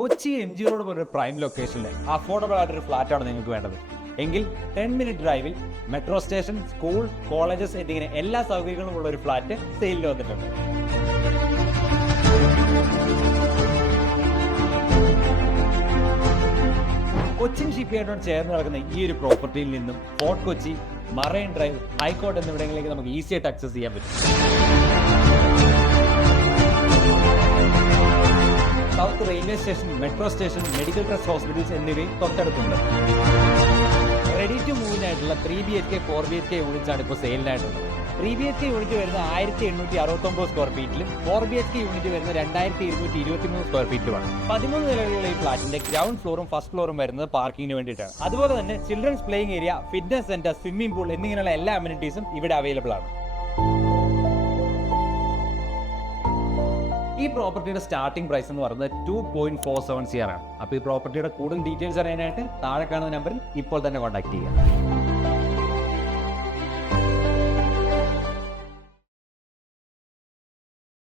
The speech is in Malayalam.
കൊച്ചി എം ജി റോഡ് പോലൊരു പ്രൈം ലൊക്കേഷനിൽ അഫോർഡബിൾ ആയിട്ടൊരു ഫ്ലാറ്റാണ് നിങ്ങൾക്ക് വേണ്ടത് എങ്കിൽ 10 മിനിറ്റ് ഡ്രൈവിൽ മെട്രോ സ്റ്റേഷൻ, സ്കൂൾ, കോളേജസ് എന്നിങ്ങനെ എല്ലാ സൗകര്യങ്ങളും ഉള്ള ഒരു ഫ്ലാറ്റ് സെയിലിൽ വന്നിട്ടുണ്ട്. കൊച്ചിൻ ഷിപ്പ്യാർഡിനോട് ചേർന്ന് കിടക്കുന്ന ഈ ഒരു പ്രോപ്പർട്ടിയിൽ നിന്നും Fort Kochi, Marine Drive, High Court എന്നിവിടങ്ങളിലേക്ക് നമുക്ക് ഈസി ആയിട്ട് ആക്സസ് ചെയ്യാൻ പറ്റും. South railway station, metro station, Medical Trust hospitals എന്നിവയും തൊട്ടടുത്തുണ്ട്. റെഡി ടു മൂവിനായിട്ടുള്ള 3BHK 4BHK യൂണിറ്റ്സ് ആണ് ഇപ്പോൾ സെയിലിനായിട്ടുള്ളത്. 3BHK യൂണിറ്റ് വരുന്നത് 1869 സ്ക്വയർ ഫീറ്റിലും 4BHK യൂണിറ്റ് വരുന്നത് 2223 സ്ക്വയർ ഫീറ്റിലുമാണ്. 13 നിലകളുള്ള ഈ ഫ്ലാറ്റിന്റെ ഗ്രൗണ്ട് ഫ്ലോറും ഫസ്റ്റ് ഫ്ലോറും വരുന്നത് പാർക്കിങ്ങിന് വേണ്ടിയിട്ടാണ്. അതുപോലെ തന്നെ children's playing area, fitness centre, swimming pool എന്നിങ്ങനെയുള്ള എല്ലാ അമ്യൂണിറ്റീസും ഇവിടെ അവൈലബിൾ ആണ്. ഈ പ്രോപ്പർട്ടിയുടെ സ്റ്റാർട്ടിംഗ് പ്രൈസ് എന്ന് പറയുന്നത് 2.47 CR ആണ്. അപ്പോൾ ഈ പ്രോപ്പർട്ടിയുടെ കൂടുതൽ ഡീറ്റെയിൽസ് അറിയാനായിട്ട് താഴെ കാണുന്ന നമ്പറിൽ ഇപ്പോൾ തന്നെ കോൺടാക്ട് ചെയ്യുക.